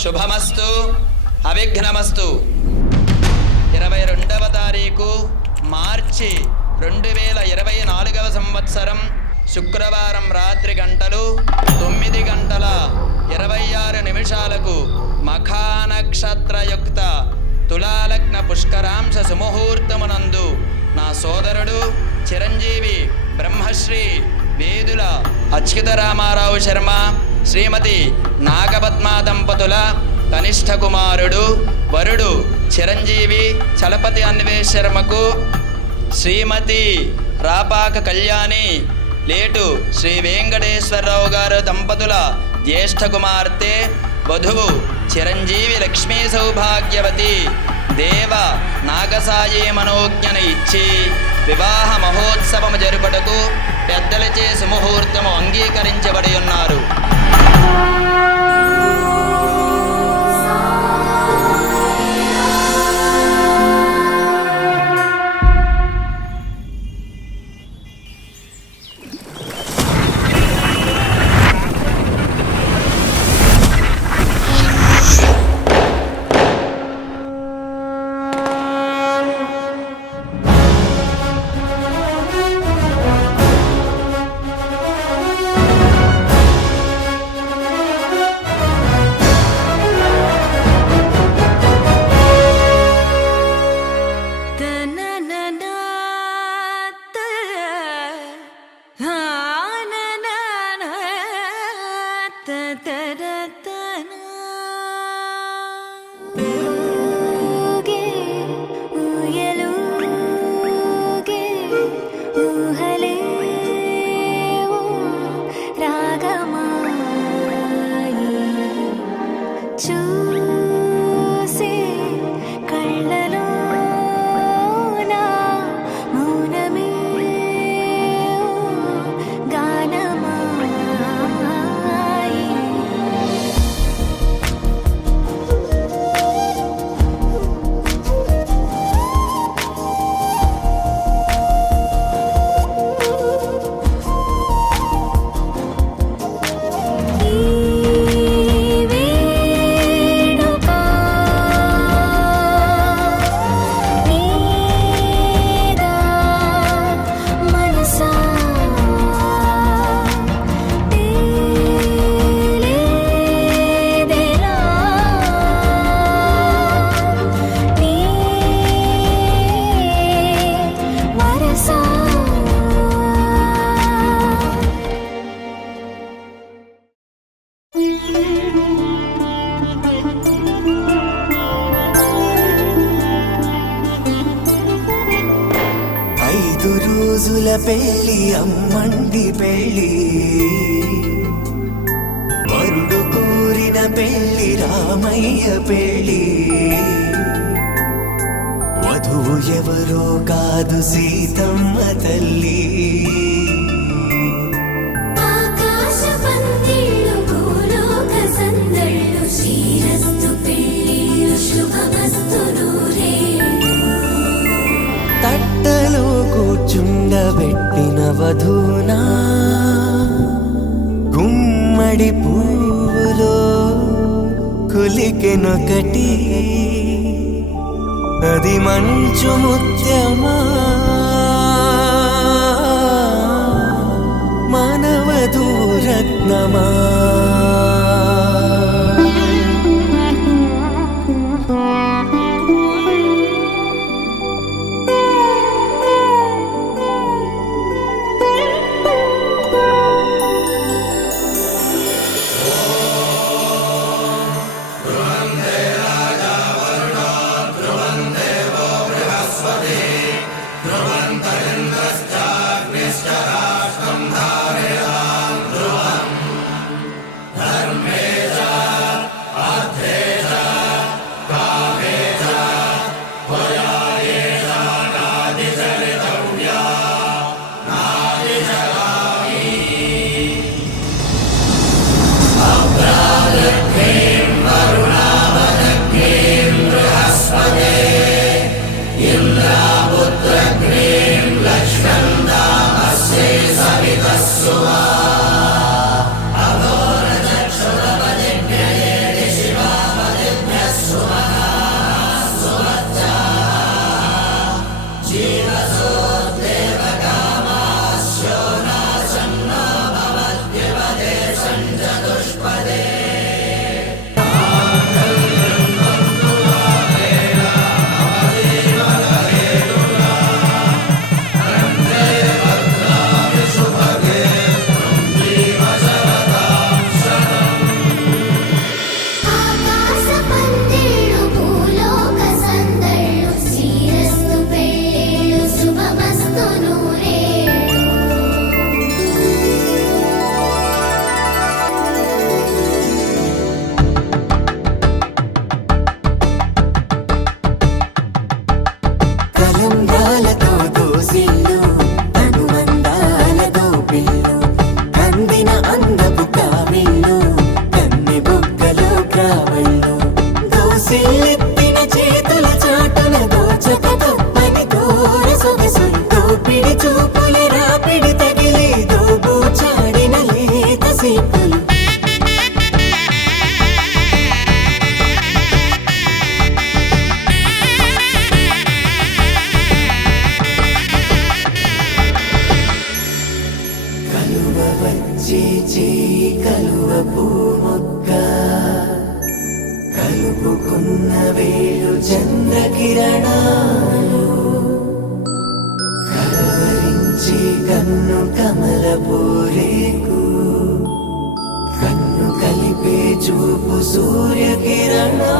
శుభమస్తు, అవిఘ్నమస్తు. 22వ తారీఖు మార్చి 2024 సంవత్సరం శుక్రవారం రాత్రి 9:26 మఖానక్షత్రయుక్త తులాలగ్న పుష్కరాంశ సుముహూర్తమునందు నా సోదరుడు చిరంజీవి బ్రహ్మశ్రీ వేదుల అచ్యుతరామారావు శర్మ శ్రీమతి నాగపద్మా దంపతుల కనిష్ఠ కుమారుడు వరుడు చిరంజీవి చలపతి అన్వేష్ శర్మకు శ్రీమతి రాపాక కళ్యాణి లేటు శ్రీ వెంకటేశ్వరరావు గారు దంపతుల జ్యేష్ఠ కుమార్తె వధువు చిరంజీవి లక్ష్మీ సౌభాగ్యవతి దేవ నాగసాయి మనోజ్ఞను ఇచ్చి వివాహ మహోత్సవము జరుపుటకు పెద్దలచే సుముహూర్తము అంగీకరించబడి ఉన్నారు. రోజుల పెళ్ళి అమ్మండి పెళ్ళి వరుడు కోరిన పెళ్ళి రామయ్య పెళ్ళి వధువు ఎవరో కాదు సీతమ్మ తల్లి తట్టలో కూర్చుండబెట్టిన వధూనా గుమ్మడి పువ్వులో కులికెనొకటి అది మంచు ముత్యమా మానవధూ రత్నమా తలంబ్రాలతో దోసిళ్ళు అనుబంధాలతో పిల్లు అందిన అందపు కావిళ్ళు కన్నె బుగ్గలో క్రావళ్ళు దోసిల్లెత్తిన చేతుల చాటున దోచక తప్పని దూర సొగసులు దోపిడి చూపుల రాపిడి తగిలి దోబూచాడిన లేత సీపులు కలువ వచ్చే చేయి కలువ పూమొక్క కలుపుకున్న వేలు చంద్రకిరణాలు కలవరించే కన్ను కమల పూరేకు కన్ను కలిపే చూపు సూర్యకిరణాలు